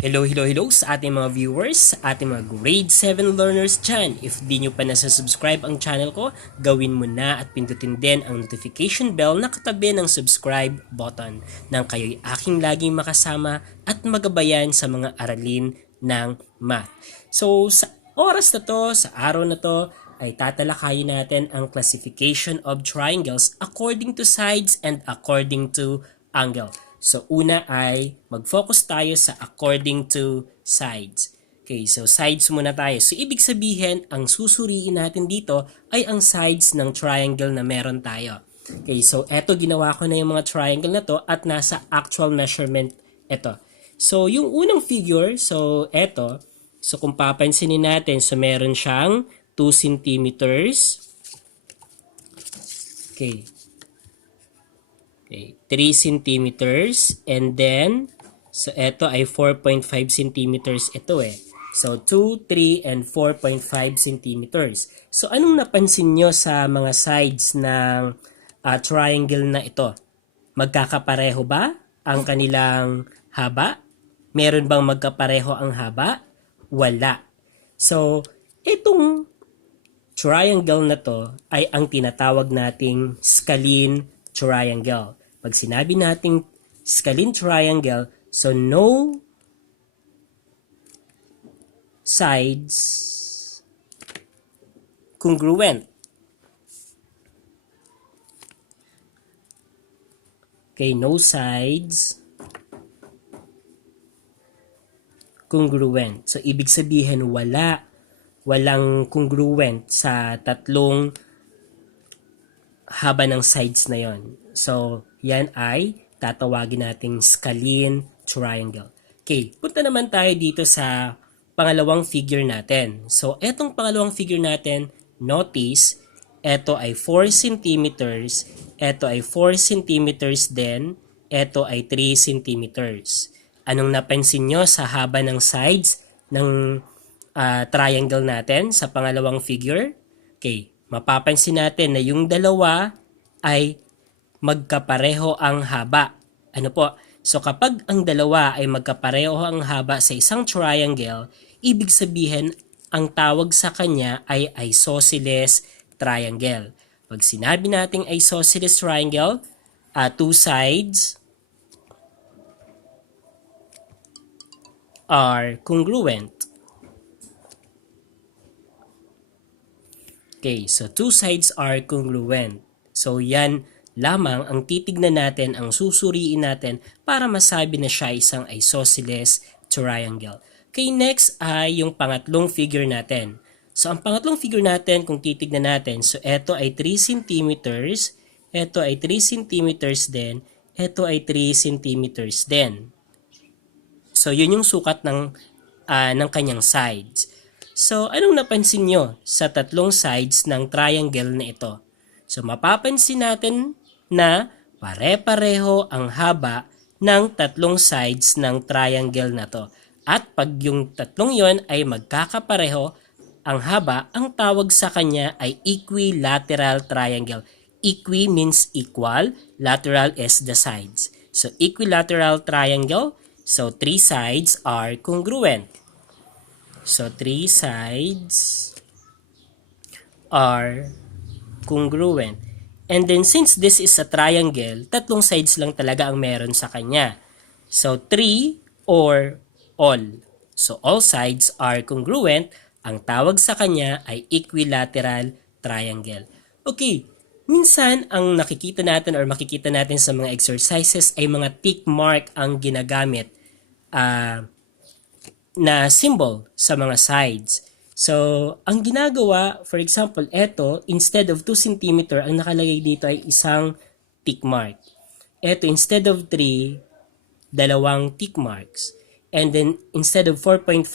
Hello sa ating mga viewers, sa ating mga grade 7 learners dyan. If di nyo pa nasa-subscribe ang channel ko, gawin mo na at pindutin din ang notification bell na katabi ng subscribe button nang kayo'y aking laging makasama at magabayan sa mga aralin ng math. So sa oras na to, sa araw na to, ay tatalakayin natin ang classification of triangles according to sides and according to angle. So, una ay mag-focus tayo sa according to sides. Okay, so sides muna tayo. So, ibig sabihin, ang susuriin natin dito ay ang sides ng triangle na meron tayo. Okay, so eto ginawa ko na yung mga triangle na to at nasa actual measurement ito. So, yung unang figure, so eto, so kung papansinin natin, so meron siyang 2 centimeters. Okay. 3 centimeters, and then so ito ay 4.5 centimeters ito eh. So 2, 3, and 4.5 centimeters. So anong napansin nyo sa mga sides ng triangle na ito? Magkakapareho ba ang kanilang haba? Meron bang magkapareho ang haba? Wala. So itong triangle na to ay ang tinatawag nating scalene triangle. Pag sinabi nating scalene triangle, so no sides congruent. Okay, no sides congruent. So ibig sabihin walang congruent sa tatlong haba ng sides na yon. So, yan ay tatawagin nating scalene triangle. Okay, punta naman tayo dito sa pangalawang figure natin. So, etong pangalawang figure natin, notice, eto ay 4 centimeters, eto ay 4 centimeters din, eto ay 3 centimeters. Anong napansin nyo sa haba ng sides ng triangle natin sa pangalawang figure? Okay, mapapansin natin na yung dalawa ay magkapareho ang haba. Ano po? So kapag ang dalawa ay magkapareho ang haba sa isang triangle, ibig sabihin ang tawag sa kanya ay isosceles triangle. Pag sinabi nating isosceles triangle, two sides are congruent. Okay, so two sides are congruent. So yan lamang ang titignan natin, ang susuriin natin para masabi na siya isang isosceles triangle. Okay, next ay yung pangatlong figure natin. So ang pangatlong figure natin, kung titignan natin, so ito ay 3 centimeters, ito ay 3 centimeters din, ito ay 3 centimeters din. So yun yung sukat ng kanyang sides. So anong napansin nyo sa tatlong sides ng triangle na ito? So mapapansin natin na pare-pareho ang haba ng tatlong sides ng triangle na to. At pag yung tatlong yon ay magkakapareho ang haba, ang tawag sa kanya ay equilateral triangle. Equi means equal, lateral is the sides. So equilateral triangle, so 3 sides are congruent. So 3 sides are congruent. And then since this is a triangle, tatlong sides lang talaga ang meron sa kanya. So 3 or all. So all sides are congruent. Ang tawag sa kanya ay equilateral triangle. Okay, minsan ang nakikita natin or makikita natin sa mga exercises ay mga tick mark ang ginagamit na symbol sa mga sides. So, ang ginagawa, for example, eto, instead of 2 cm, ang nakalagay dito ay isang tick mark. Eto, instead of 3, dalawang tick marks. And then, instead of 4.5,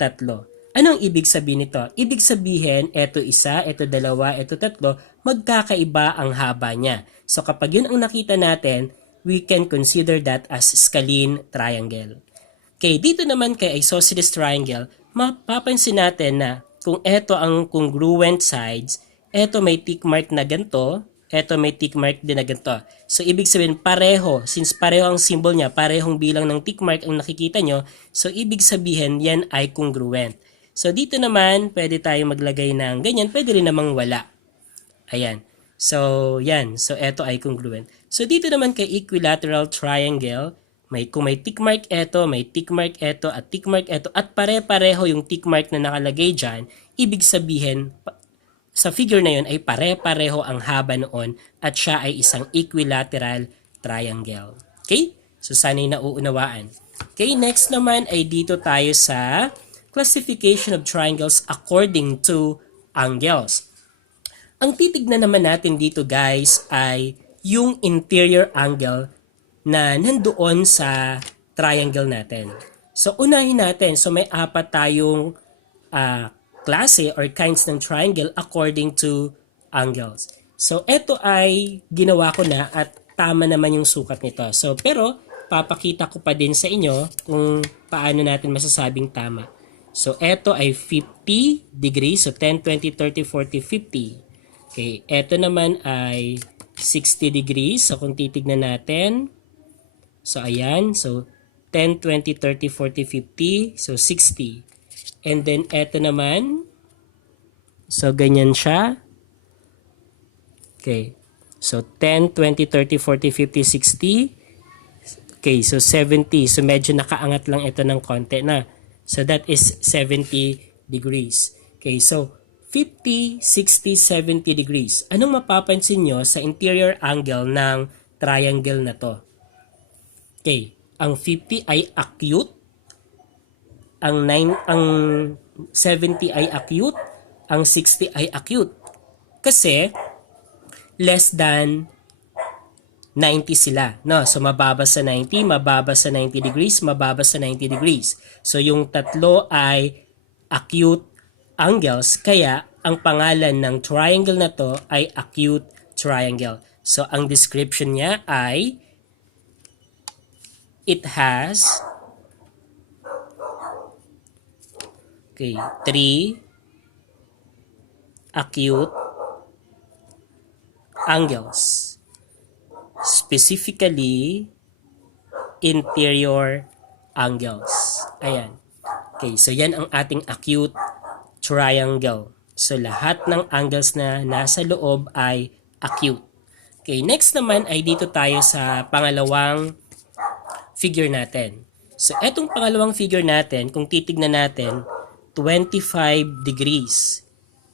tatlo. Anong ibig sabihin nito? Ibig sabihin, eto isa, eto dalawa, eto tatlo, magkakaiba ang haba niya. So, kapag yun ang nakita natin, we can consider that as scalene triangle. Okay, dito naman kay isosceles triangle, mapapansin natin na kung ito ang congruent sides, ito may tick mark na ganito, eto may tick mark din na ganito. So, ibig sabihin, pareho. Since pareho ang symbol niya, parehong bilang ng tick mark ang nakikita nyo, so, ibig sabihin, yan ay congruent. So, dito naman, pwede tayo maglagay ng ganyan, pwede rin namang wala. Ayan. So, yan. So, eto ay congruent. So, dito naman kay equilateral triangle, kung may tick mark eto, may tick mark eto, at tick mark eto, at pare-pareho yung tick mark na nakalagay dyan, ibig sabihin, sa figure na yun ay pare-pareho ang haba noon at siya ay isang equilateral triangle. Okay? So, sana'y nauunawaan. Okay, next naman ay dito tayo sa classification of triangles according to angles. Ang titignan naman natin dito guys ay yung interior angle na nandoon sa triangle natin. So, unahin natin. So, may apat tayong klase or kinds ng triangle according to angles. So, ito ay ginawa ko na at tama naman yung sukat nito. So, pero, papakita ko pa din sa inyo kung paano natin masasabing tama. So, ito ay 50 degrees. So, 10, 20, 30, 40, 50. Okay, ito naman ay 60 degrees. So, kung titignan natin, so, ayan. So, 10, 20, 30, 40, 50. So, 60. And then, eto naman. So, ganyan siya. Okay. So, 10, 20, 30, 40, 50, 60. Okay. So, 70. So, medyo nakaangat lang ito ng konti na. So, that is 70 degrees. Okay. So, 50, 60, 70 degrees. Anong mapapansin nyo sa interior angle ng triangle na to? Okay. Ang 50 ay acute, ang 70 ay acute, ang 60 ay acute. Kasi less than 90 sila, no? So mababa sa 90, mababa sa 90 degrees, mababa sa 90 degrees. So yung tatlo ay acute angles, kaya ang pangalan ng triangle na to ay acute triangle. So ang description niya ay it has three acute angles. Specifically, interior angles. Ayan. Okay, so yan ang ating acute triangle. So lahat ng angles na nasa loob ay acute. Okay, next naman ay dito tayo sa pangalawang figure natin. So, etong pangalawang figure natin, kung titignan natin, 25 degrees,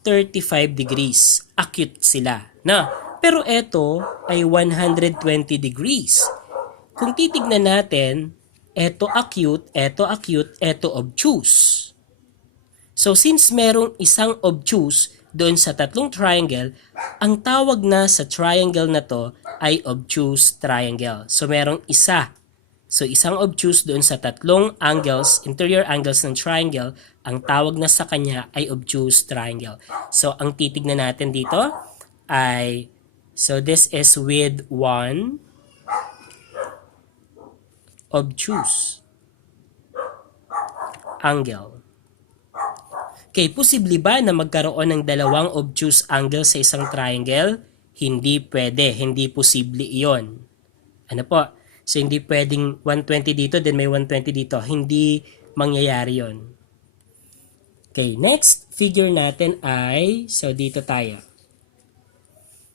35 degrees, acute sila. Na, pero eto ay 120 degrees. Kung titignan natin, eto acute, eto obtuse. So, since merong isang obtuse doon sa tatlong triangle, ang tawag na sa triangle na to ay obtuse triangle. So, merong isa. So, isang obtuse doon sa tatlong angles, interior angles ng triangle, ang tawag na sa kanya ay obtuse triangle. So, ang titignan natin dito ay, so this is with one obtuse angle. Okay, posible ba na magkaroon ng dalawang obtuse angle sa isang triangle? Hindi pwede, hindi posible iyon. Ano po? So, hindi pwedeng 120 dito, then may 120 dito. Hindi mangyayari yon. Okay, next figure natin ay, so dito tayo.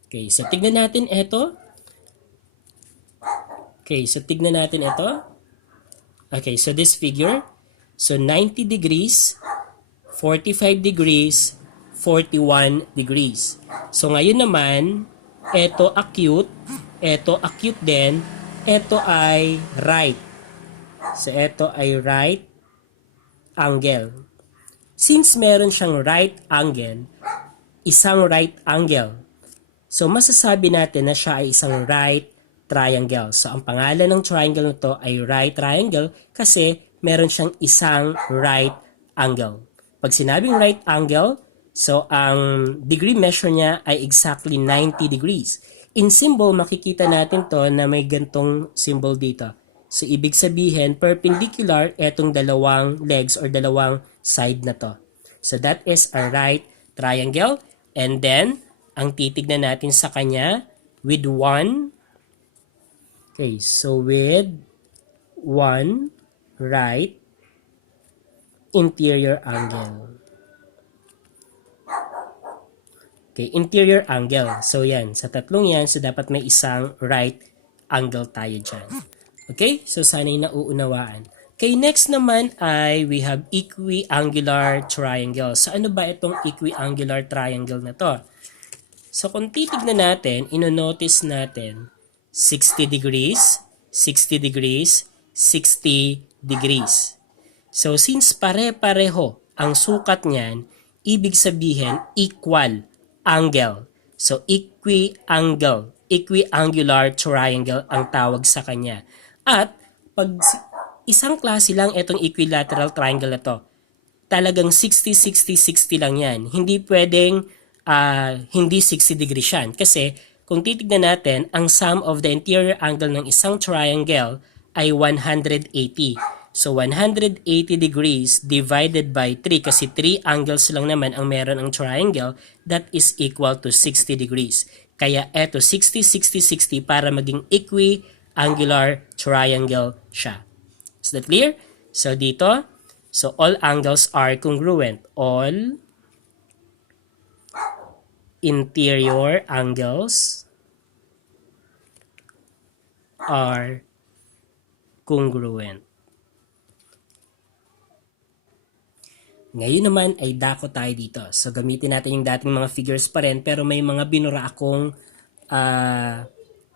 Okay, so tignan natin ito. Okay, so tignan natin ito. Okay, so this figure. So, 90 degrees, 45 degrees, 41 degrees. So, ngayon naman, ito acute din, ito ay right. So, ito ay right angle. Since meron siyang right angle, isang right angle, so masasabi natin na siya ay isang right triangle. So, ang pangalan ng triangle na to ay right triangle kasi meron siyang isang right angle. Pag sinabing right angle, so ang degree measure niya ay exactly 90 degrees. In symbol, makikita natin to na may gantong symbol dito. So, ibig sabihin, perpendicular etong dalawang legs or dalawang side na to. So, that is a right triangle. And then, ang titignan natin sa kanya with one, okay, so with one right interior angle. Okay, interior angle. So yan, sa tatlong yan, so dapat may isang right angle tayo dyan. Okay, so sana'y nauunawaan. Okay, next naman ay we have equiangular triangle. So ano ba itong equiangular triangle na to? So kung titignan natin, ino-notice natin 60 degrees, 60 degrees, 60 degrees. So since pare-pareho ang sukat niyan, ibig sabihin equal angle. So equiangular triangle ang tawag sa kanya. At pag isang klase lang itong equilateral triangle na to, talagang 60, 60, 60 lang yan. Hindi pwedeng hindi 60 degrees yan. Kasi kung titignan natin, ang sum of the interior angle ng isang triangle ay 180. So 180 degrees divided by 3 kasi 3 angles lang naman ang meron ang triangle, that is equal to 60 degrees. Kaya eto 60, 60, 60 para maging equiangular triangle siya. Is that clear? So dito, so all angles are congruent. All interior angles are congruent. Ngayon naman ay dako tayo dito. So gamitin natin yung dating mga figures pa rin pero may mga binura akong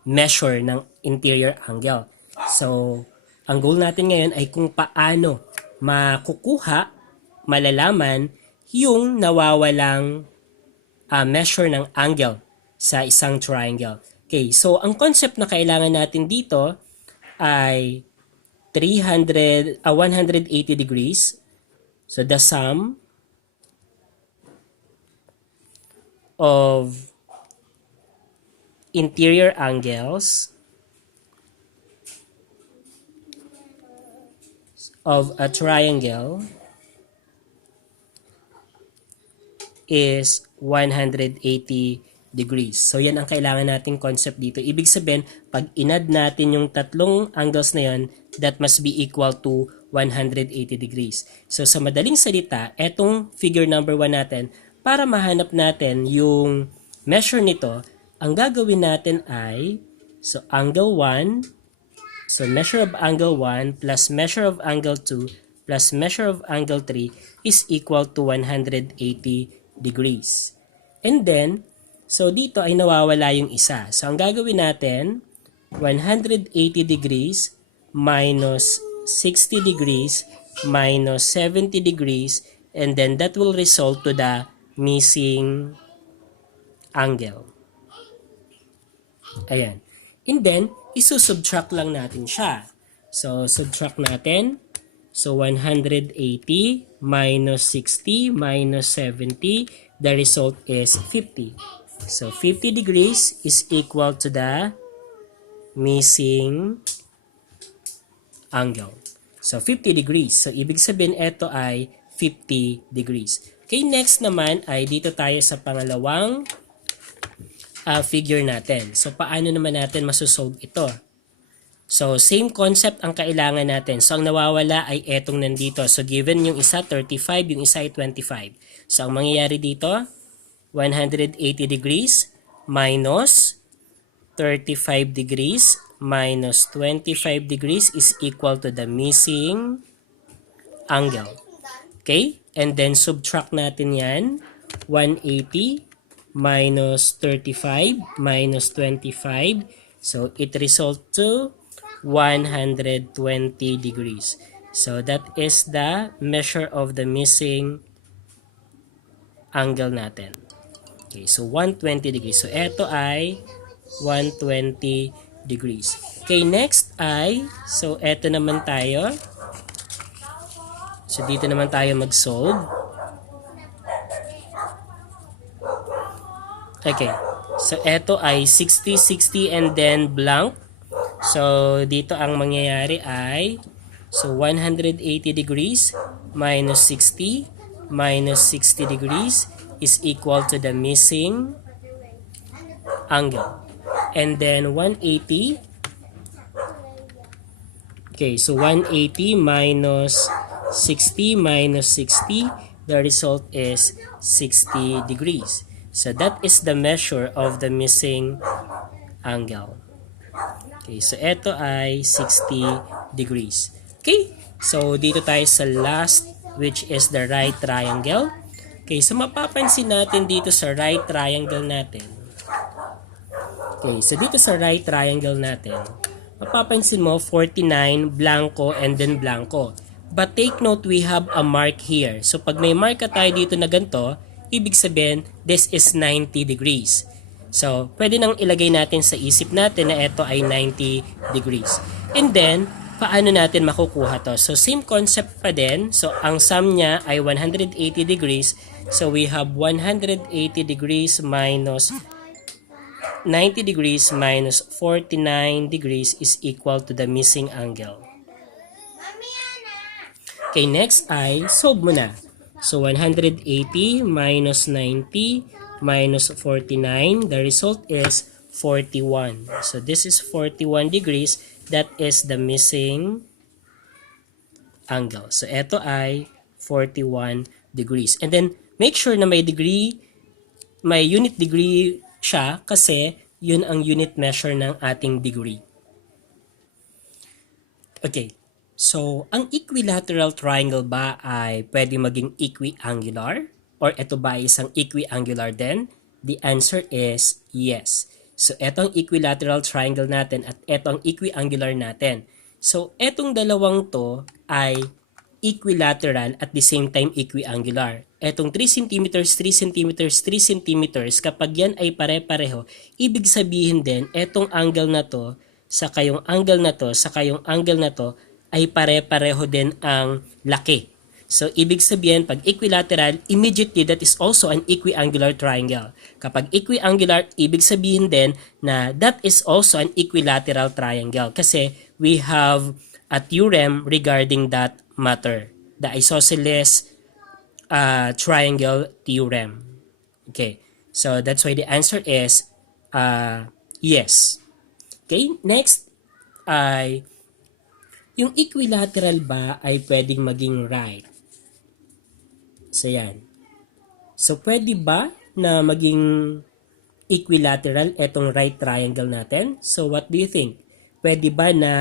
measure ng interior angle. So ang goal natin ngayon ay kung paano makukuha, malalaman yung nawawalang measure ng angle sa isang triangle. Okay, so ang concept na kailangan natin dito ay 180 degrees. So the sum of interior angles of a triangle is 180 degrees. So yan ang kailangan nating concept dito. Ibig sabihin, pag inad natin yung tatlong angles na yan, that must be equal to 180 degrees. So sa madaling salita, etong figure number 1 natin, para mahanap natin yung measure nito, ang gagawin natin ay, so angle 1, so measure of angle 1 plus measure of angle 2 plus measure of angle 3 is equal to 180 degrees. And then, so dito ay nawawala yung isa. So ang gagawin natin, 180 degrees minus 60 degrees minus 70 degrees, and then that will result to the missing angle. Ayan. And then, isusubtract lang natin siya. So, subtract natin. So, 180 minus 60 minus 70, the result is 50. So, 50 degrees is equal to the missing angle. So, 50 degrees. So, ibig sabihin, ito ay 50 degrees. Okay, next naman ay dito tayo sa pangalawang figure natin. So, paano naman natin masosolve ito? So, same concept ang kailangan natin. So, ang nawawala ay etong nandito. So, given yung isa 35, yung isa ay 25. So, ang mangyayari dito, 180 degrees minus 35 degrees minus 25 degrees is equal to the missing angle. Okay? And then, subtract natin yan. 180 minus 35 minus 25. So, it result to 120 degrees. So, that is the measure of the missing angle natin. Okay, so 120 degrees. So, ito ay 120 degrees. Okay, next ay, so, ito naman tayo. So, dito naman tayo mag-solve. Okay, so, ito ay 60, 60, and then blank. So, dito ang mangyayari ay, so 180 degrees minus 60 minus 60 degrees is equal to the missing angle. and then 180. Okay, so 180 minus 60 minus 60, the result is 60 degrees. So that is the measure of the missing angle. Okay, so ito ay 60 degrees. Okay, so dito tayo sa last, which is the right triangle. Okay, so mapapansin natin dito sa right triangle natin. Okay, so dito sa right triangle natin, mapapansin mo 49, blanco, and then blanco. But take note, we have a mark here. So pag may mark ka tayo dito na ganito, ibig sabihin, this is 90 degrees. So, pwede nang ilagay natin sa isip natin na ito ay 90 degrees. And then, paano natin makukuha to? So, same concept pa din. So, ang sum niya ay 180 degrees. So, we have 180 degrees minus 90 degrees minus 49 degrees is equal to the missing angle. Okay, next ay solve mo na. So 180 minus 90 minus 49, the result is 41. So this is 41 degrees. That is the missing angle. So ito ay 41 degrees. And then make sure na may unit degree siya kasi yun ang unit measure ng ating degree. Okay, so ang equilateral triangle ba ay pwede maging equiangular? Or ito ba ay isang equiangular din? The answer is yes. So ito ang equilateral triangle natin at ito ang equiangular natin. So etong dalawang to ay equilateral at the same time equiangular. Etong 3 cm, 3 cm, 3 cm, kapag yan ay pare-pareho, ibig sabihin din, etong angle na to, saka yung angle na to, saka yung angle na to, ay pare-pareho din ang laki. So, ibig sabihin, pag equilateral, immediately that is also an equiangular triangle. Kapag equiangular, ibig sabihin din na that is also an equilateral triangle. Kasi we have a theorem regarding that matter. The isosceles triangle theorem. Okay, so that's why the answer is yes. Okay, next ay yung equilateral ba ay pwedeng maging right? So yan. So pwede ba na maging equilateral etong right triangle natin? So what do you think? Pwede ba na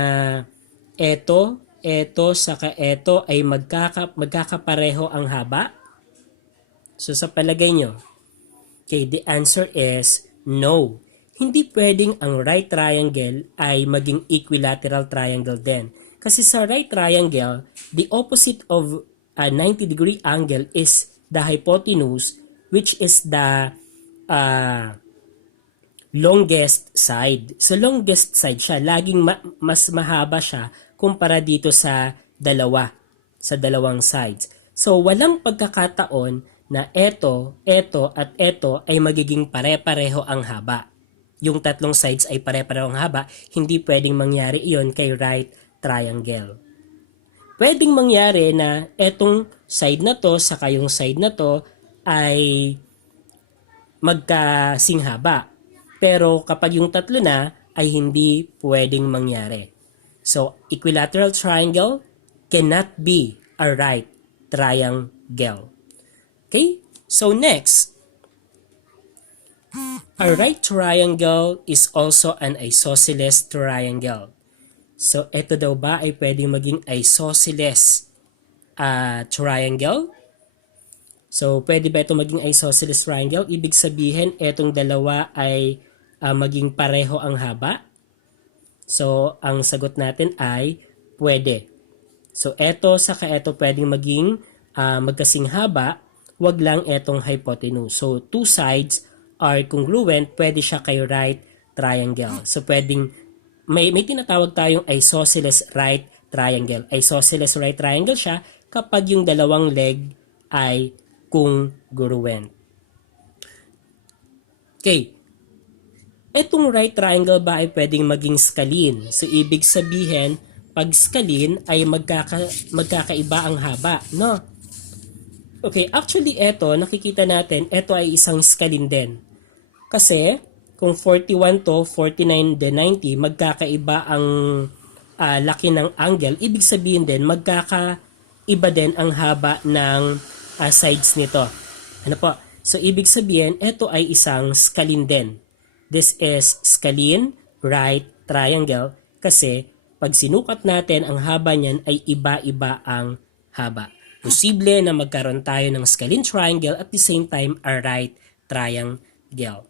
eto saka eto ay magkakapareho ang haba? So sa palagay nyo, okay, the answer is no. Hindi pwedeng ang right triangle ay maging equilateral triangle din. Kasi sa right triangle, the opposite of a 90-degree angle is the hypotenuse, which is the longest side. So longest side siya, laging mas mahaba siya kumpara dito sa dalawang sides. So walang pagkakataon na eto at eto ay magiging pare-pareho ang haba. Yung tatlong sides ay pare-pareho ang haba, hindi pwedeng mangyari iyon kay right triangle. Pwedeng mangyari na etong side na to saka yung side na to ay magkasing haba. Pero kapag yung tatlo na ay hindi pwedeng mangyari. So, equilateral triangle cannot be a right triangle. Okay? So, next, a right triangle is also an isosceles triangle. So, ito daw ba ay pwedeng maging isosceles triangle? So, pwede ba ito maging isosceles triangle? Ibig sabihin, etong dalawa ay maging pareho ang haba? So, ang sagot natin ay pwede. So, eto saka eto pwedeng maging magkasing haba, wag lang etong hypotenuse. So, two sides are congruent, pwede siya kay right triangle. So, pwedeng, may tinatawag tayong isosceles right triangle. Isosceles right triangle siya kapag yung dalawang leg ay congruent. Okay. Etong right triangle ba ay pwedeng maging scalene? So, ibig sabihin, pag scalene ay magkakaiba ang haba, no? Okay, actually eto, nakikita natin, eto ay isang scalene din. Kasi, kung 41 to 49 then 90, magkakaiba ang laki ng angle, ibig sabihin din magkakaiba din ang haba ng sides nito. Ano po? So ibig sabihin, ito ay isang scalene din. This is scalene right triangle kasi pag sinukat natin, ang haba niyan ay iba-iba ang haba. Posible na magkaroon tayo ng scalene triangle at the same time a right triangle.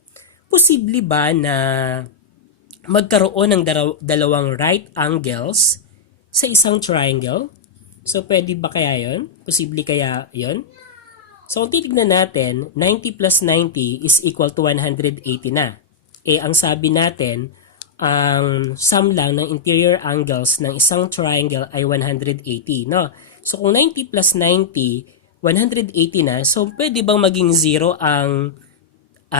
Posible ba na magkaroon ng dalawang right angles sa isang triangle? So, pwede ba kaya yon? Posible kaya yon? So, kung titignan natin, 90 plus 90 is equal to 180 na. Ang sabi natin, ang sum lang ng interior angles ng isang triangle ay 180, no? So, kung 90 plus 90, 180 na, so pwede bang maging 0 ang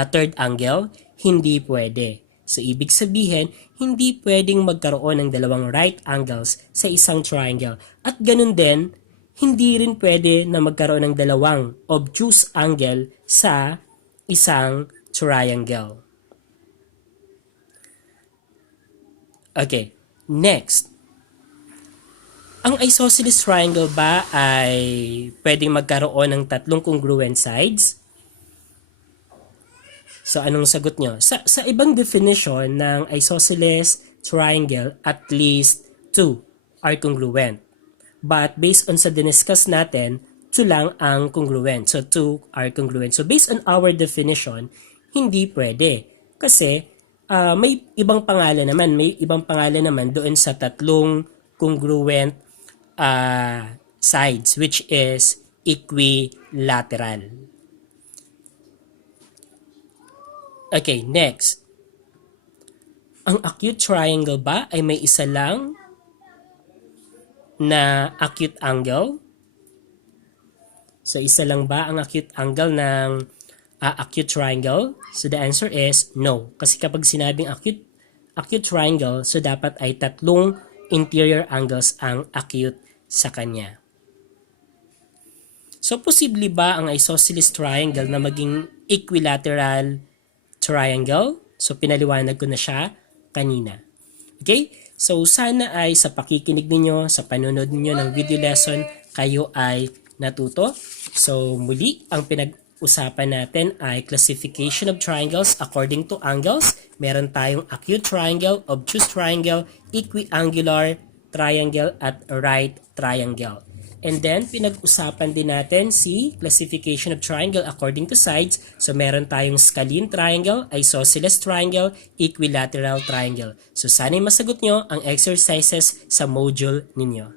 third angle? Hindi pwede. So, ibig sabihin, hindi pwedeng magkaroon ng dalawang right angles sa isang triangle. At ganun din, hindi rin pwede na magkaroon ng dalawang obtuse angle sa isang triangle. Okay, next. Ang isosceles triangle ba ay pwedeng magkaroon ng tatlong congruent sides? So, anong sagot nyo? Sa ibang definition ng isosceles triangle, at least 2 are congruent. But based on sa diniscuss natin, 2 lang ang congruent. So, 2 are congruent. So, based on our definition, hindi pwede. Kasi, may ibang pangalan naman doon sa tatlong congruent sides, which is equilateral. Okay, next. Ang acute triangle ba ay may isa lang na acute angle? So, isa lang ba ang acute angle ng acute triangle? So, the answer is no. Kasi kapag sinabing acute triangle, so dapat ay tatlong interior angles ang acute sa kanya. So, posible ba ang isosceles triangle na maging equilateral triangle? So, pinaliwanag ko na siya kanina. Okay? So, sana ay sa pakikinig ninyo, sa panonood ninyo ng video lesson, kayo ay natuto. So, muli, ang pinag-usapan natin ay classification of triangles according to angles. Meron tayong acute triangle, obtuse triangle, equiangular triangle, at right triangle. And then, pinag-usapan din natin si classification of triangle according to sides. So, meron tayong scalene triangle, isosceles triangle, equilateral triangle. So, sana'y masagot nyo ang exercises sa module ninyo.